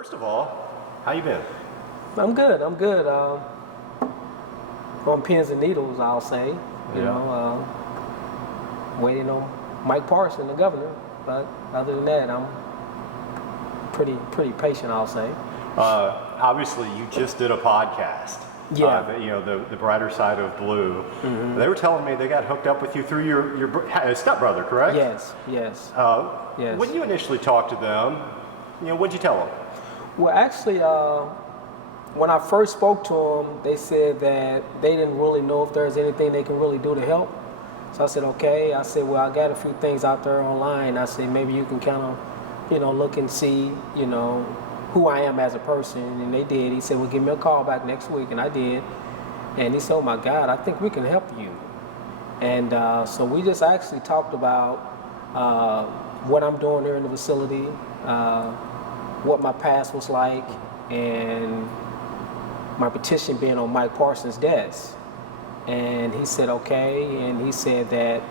First of all, how you been? I'm good. On pins and needles, I'll say. You know, waiting on Mike Parson, the governor. But other than that, I'm pretty patient, I'll say. Obviously, you just did a podcast. Yeah. The brighter side of blue. Mm-hmm. They were telling me they got hooked up with you through your stepbrother, correct? Yes. Yes. When you initially talked to them, what'd you tell them? Well, actually, when I first spoke to them, they said that they didn't really know if there's anything they can really do to help. So I said, okay. I said, well, I got a few things out there online. I said, maybe you can kind of, look and see, who I am as a person. And they did. He said, well, give me a call back next week. And I did. And he said, oh my God, I think we can help you. And so we just actually talked about what I'm doing here in the facility, what my past was like, and my petition being on Mike Parson's desk. And he said, okay. And he said that,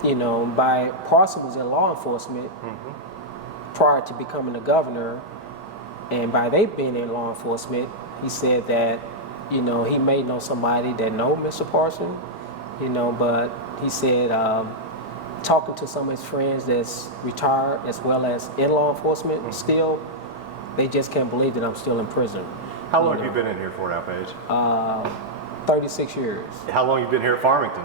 Parson was in law enforcement prior to becoming the governor. And by they being in law enforcement, he said that, he may know somebody that know Mr. Parson, but he said talking to some of his friends that's retired as well as in law enforcement still, they just can't believe that I'm still in prison. How long have you been in here for now, Paige? 36 years. How long have you been here at Farmington?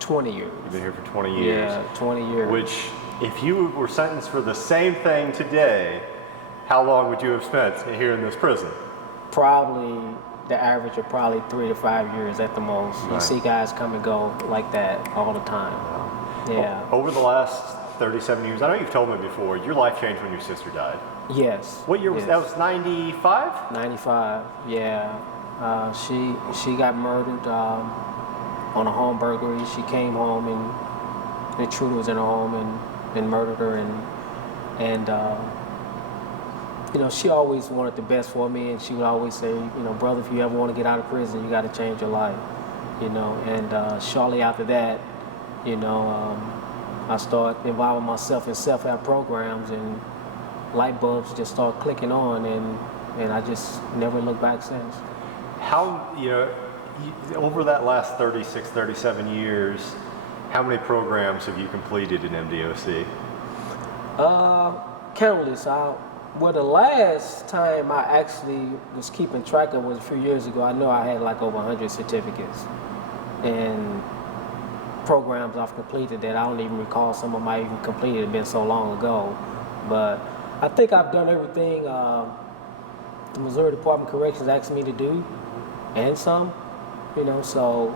20 years. You've been here for 20 years. Yeah, 20 years. Which, if you were sentenced for the same thing today, how long would you have spent here in this prison? Probably the average of probably 3 to 5 years at the most. Right. You see guys come and go like that all the time. Yeah. Over the last 37 years, I know you've told me before, your life changed when your sister died. Yes. What year was that? Was 95? 95, yeah. She got murdered on a home burglary. She came home and the intruder was in her home and murdered her. And she always wanted the best for me, and she would always say, brother, if you ever want to get out of prison, you got to change your life. And shortly after that, I started involving myself in self-help programs, and light bulbs just started clicking on, and I just never looked back since. How, over that last 36, 37 years, how many programs have you completed in MDOC? Countless. Well, the last time I actually was keeping track of was a few years ago. I know I had like over 100 certificates and programs I've completed that I don't even recall. Some of them I even completed. It's been so long ago. But I think I've done everything the Missouri Department of Corrections asked me to do, and some, so.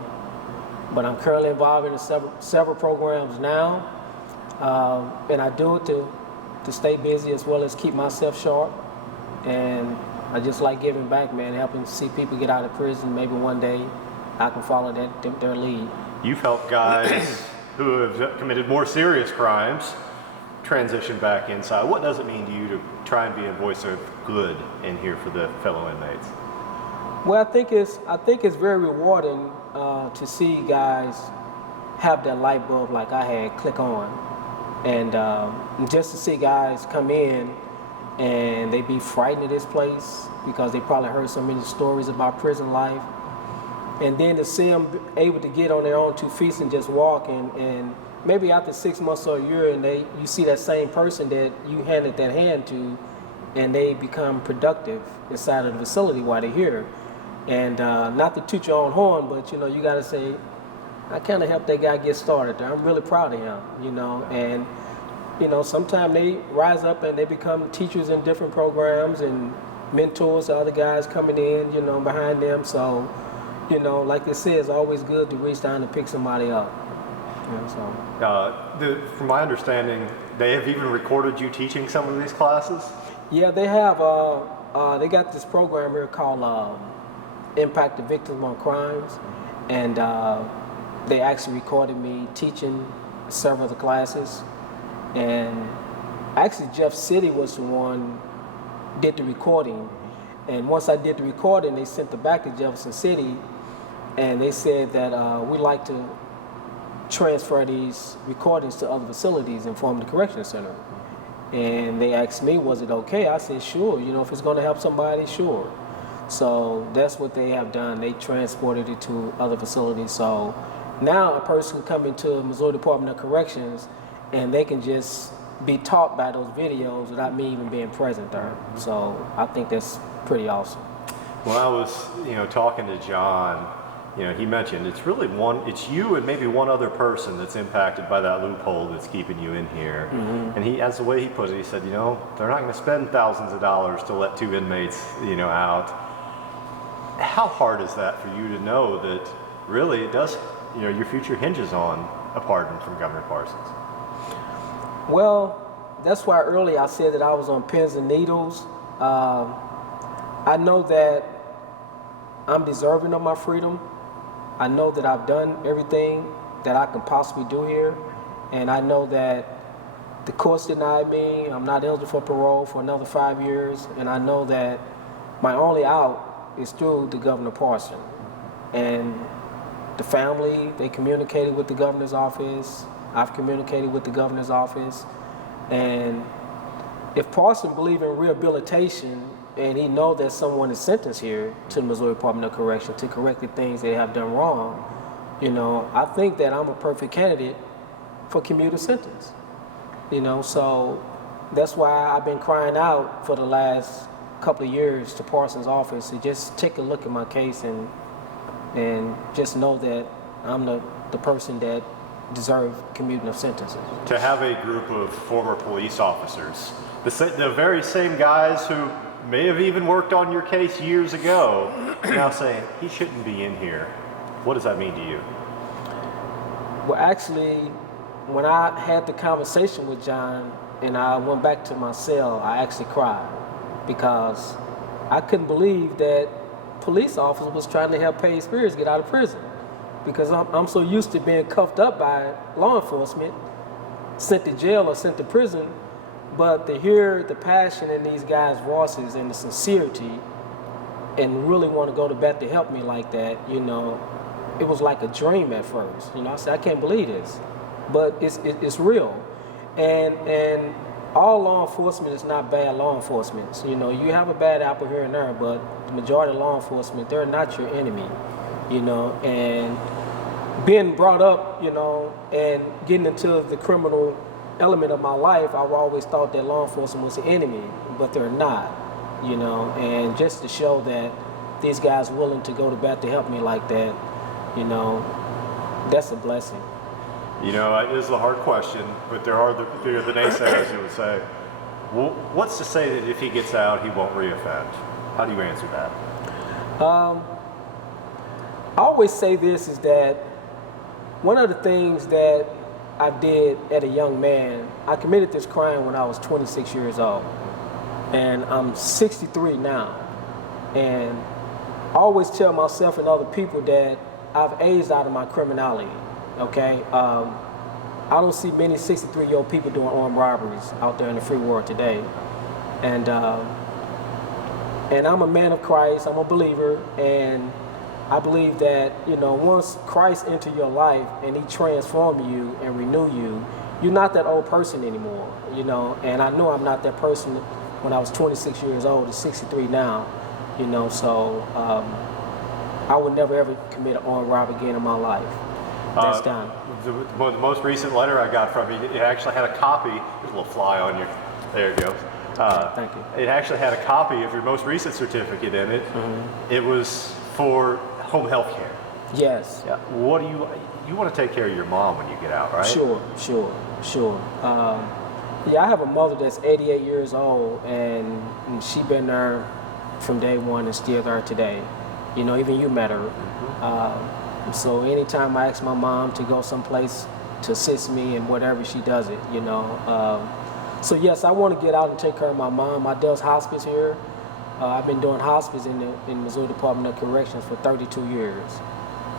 But I'm currently involved in several programs now, and I do it to stay busy as well as keep myself sharp. And I just like giving back, man, helping see people get out of prison. Maybe one day I can follow their lead. You've helped guys who have committed more serious crimes transition back inside. What does it mean to you to try and be a voice of good in here for the fellow inmates? Well, I think it's very rewarding to see guys have that light bulb like I had click on. And just to see guys come in and they be frightened of this place because they probably heard so many stories about prison life. And then to see them able to get on their own 2 feet and just walk, and maybe after 6 months or a year, and you see that same person that you handed that hand to, and they become productive inside of the facility while they're here. And not to toot your own horn, but you got to say, I kind of helped that guy get started there. I'm really proud of him, and sometimes they rise up and they become teachers in different programs and mentors to other guys coming in, behind them. So, like they say, it's always good to reach down and pick somebody up. From my understanding, they have even recorded you teaching some of these classes? Yeah, they have. They got this program here called Impact the Victims on Crimes, and they actually recorded me teaching several of the classes. And actually Jeff City was the one did the recording. And once I did the recording, they sent it back to Jefferson City, and they said that we'd like to transfer these recordings to other facilities and form the correction center. And they asked me, was it okay? I said, sure. You know, if it's going to help somebody, sure. So that's what they have done. They transported it to other facilities. So now a person can come into Missouri Department of Corrections and they can just be taught by those videos without me even being present there. So I think that's pretty awesome. When I was, talking to John, he mentioned it's you and maybe one other person that's impacted by that loophole that's keeping you in here. And as the way he put it, he said, they're not going to spend thousands of dollars to let 2 inmates, out. How hard is that for you to know that really it does, your future hinges on a pardon from Governor Parsons? Well, that's why earlier I said that I was on pins and needles. I know that I'm deserving of my freedom. I know that I've done everything that I can possibly do here. And I know that the courts denied me. I'm not eligible for parole for another 5 years. And I know that my only out is through the Governor Parson. And the family, they communicated with the governor's office. I've communicated with the governor's office. And if Parson believes in rehabilitation and he knows that someone is sentenced here to the Missouri Department of Correction to correct the things they have done wrong, I think that I'm a perfect candidate for commuter sentence. So that's why I've been crying out for the last couple of years to Parson's office to just take a look at my case and just know that I'm the person that deserves commuting of sentences. To have a group of former police officers, the very same guys who may have even worked on your case years ago, now saying he shouldn't be in here. What does that mean to you? Well, actually, when I had the conversation with John and I went back to my cell, I actually cried because I couldn't believe that police officer was trying to help Paige Spears get out of prison. Because I'm so used to being cuffed up by law enforcement, sent to jail or sent to prison, but to hear the passion in these guys' voices and the sincerity and really want to go to bat to help me like that, it was like a dream at first. I said, I can't believe this, but it's real. And all law enforcement is not bad law enforcement. You have a bad apple here and there, but the majority of law enforcement, they're not your enemy, and being brought up, and getting into the criminal element of my life, I've always thought that law enforcement was the enemy, but they're not, and just to show that these guys willing to go to bat to help me like that, that's a blessing. It is a hard question, but there are the naysayers who would say, well, what's to say that if he gets out, he won't reoffend? How do you answer that? I always say this is that one of the things that I did at a young man, I committed this crime when I was 26 years old. And I'm 63 now. And I always tell myself and other people that I've aged out of my criminality, okay? I don't see many 63-year-old people doing armed robberies out there in the free world today. And I'm a man of Christ, I'm a believer, and I believe that, once Christ enters your life and he transforms you and renew you, you're not that old person anymore, and I know I'm not that person when I was 26 years old, 63 now, so I would never ever commit an armed robbery again in my life. That's done. The most recent letter I got from you, it actually had a copy, there's a little fly on your, there it goes. Thank you. It actually had a copy of your most recent certificate in it. It was for home health care. Yes. Yeah. What do you want to take care of your mom when you get out, right? Sure. Yeah, I have a mother that's 88 years old, and she been there from day one and still there today. Even you met her. So anytime I ask my mom to go someplace to assist me and whatever, she does it, So yes, I want to get out and take care of my mom. I does hospice here. I've been doing hospice in the Missouri Department of Corrections for 32 years.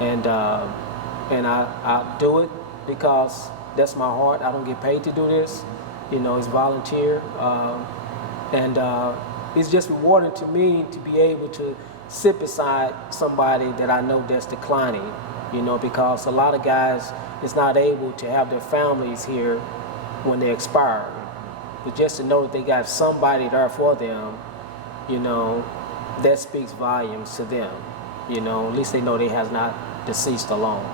And I do it because that's my heart. I don't get paid to do this. It's volunteer. And it's just rewarding to me to be able to sit beside somebody that I know that's declining, because a lot of guys is not able to have their families here when they expire. but just to know that they got somebody there for them, you know, that speaks volumes to them. You know, at least they know they has not deceased alone.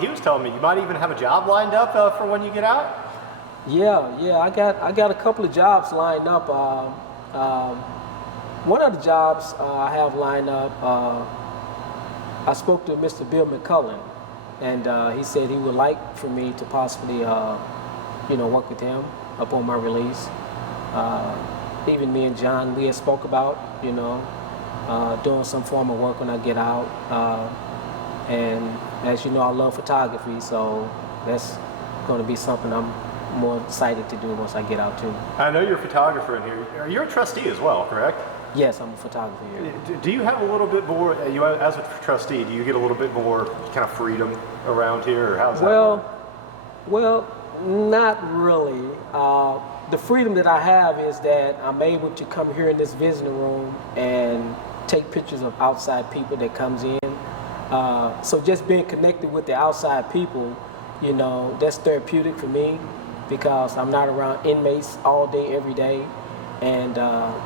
He was telling me you might even have a job lined up for when you get out. Yeah, I got a couple of jobs lined up. One of the jobs I have lined up, I spoke to Mr. Bill McCullen, and he said he would like for me to possibly, you know, work with him upon my release. Even me and John, we had spoke about, you know, doing some form of work when I get out. And as you know, I love photography, so that's going to be something I'm more excited to do once I get out too. I know you're a photographer in here. You're a trustee as well, correct? Yes, I'm a photographer here. Do you have a little bit more, you as a trustee, do you get a little bit more kind of freedom around here, or how's that work? Well, not really. The freedom that I have is that I'm able to come here in this visiting room and take pictures of outside people that comes in. So just being connected with the outside people, you know, that's therapeutic for me because I'm not around inmates all day, every day. And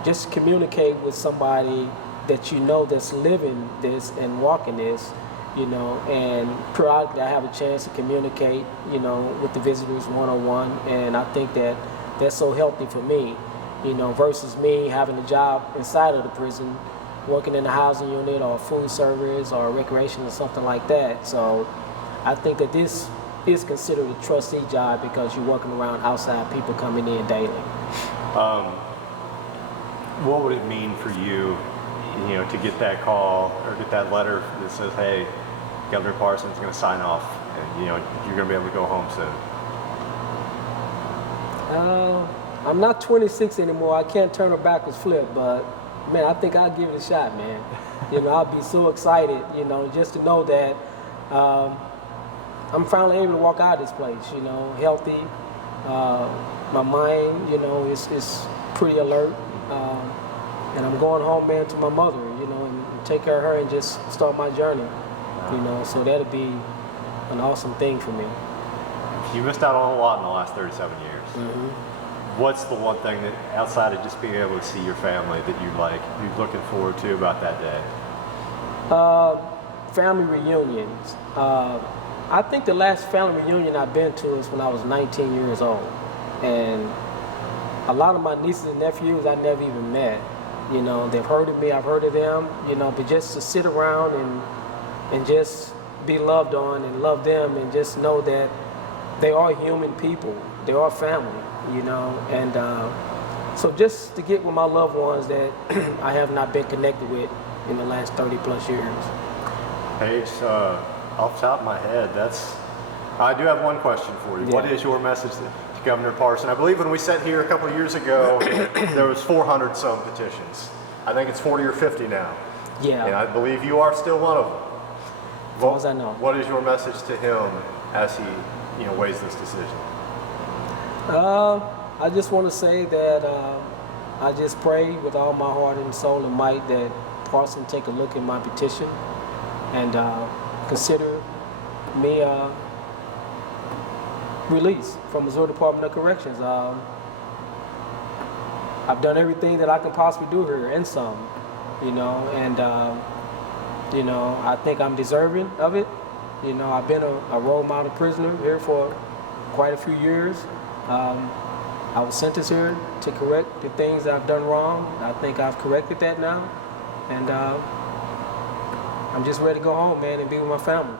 just communicate with somebody that you know that's living this and walking this, you know, and periodically I have a chance to communicate, you know, with the visitors one-on-one, and I think that that's so healthy for me, you know, versus me having a job inside of the prison, working in a housing unit or food service or recreation or something like that. So I think that this is considered a trustee job because you're working around outside people coming in daily. What would it mean for you, you know, to get that call or get that letter that says, hey, Governor Parson's going to sign off and, you know, you're going to be able to go home soon? I'm not 26 anymore. I can't turn a backwards flip, but man, I think I'll give it a shot, man. You know, I'll be so excited, you know, just to know that I'm finally able to walk out of this place, you know, healthy. My mind, you know, is pretty alert. And I'm going home, man, to my mother, you know, and take care of her and just start my journey, you know, so that'll be an awesome thing for me. You missed out on a lot in the last 37 years. Mm-hmm. What's the one thing that, outside of just being able to see your family, that you're looking forward to about that day? Family reunions. I think the last family reunion I've been to is when I was 19 years old. And a lot of my nieces and nephews I never even met. You know, they've heard of me, I've heard of them, you know, but just to sit around and just be loved on and love them and just know that they are human people, they are family, you know, and so just to get with my loved ones that I have not been connected with in the last 30 plus years. Paige, off the top of my head, I do have one question for you. Yeah. What is your message to Governor Parson? I believe when we sat here a couple of years ago, there was 400 some petitions. I think it's 40 or 50 now. Yeah. And I believe you are still one of them. As far as I know. What is your message to him as he, you know, weighs this decision? I just want to say that I just pray with all my heart and soul and might that Parson take a look at my petition and consider me released from Missouri Department of Corrections. I've done everything that I could possibly do here and some, you know, and you know, I think I'm deserving of it. You know, I've been a role model prisoner here for quite a few years. I was sentenced here to correct the things that I've done wrong. I think I've corrected that now, and I'm just ready to go home, man, and be with my family.